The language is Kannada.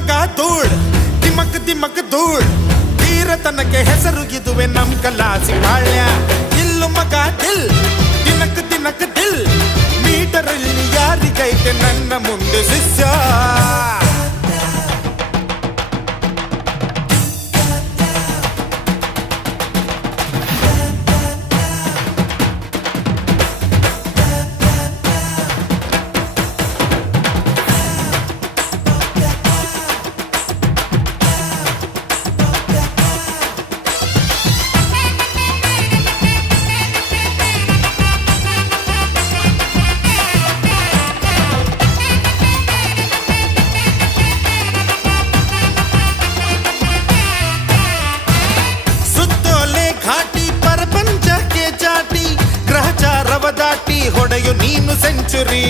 ಮಗ ಧೂಳ್ ದಿಮಕ್ ದಿಮಕ್ ಧೂಳ್ ತೀರತನಕ್ಕೆ ಹೆಸರು ಇದುವೆ ನಮ್ ಕಲಾಸಿ ಬಾಳ್ಯ ಇಲ್ಲು ಮಗ ದಿಲ್ ದಿನಕ್ ದಿನಕ್ ದಿಲ್ ಮೀಟರಲ್ಲಿ ಯಾರಿಗೈತೆ ನನ್ನ ಮುಂದೆ ಶಿಷ್ಯ ದಾಟಿ ಹೊಡೆಯು ನೀನು ಸೆಂಚುರಿ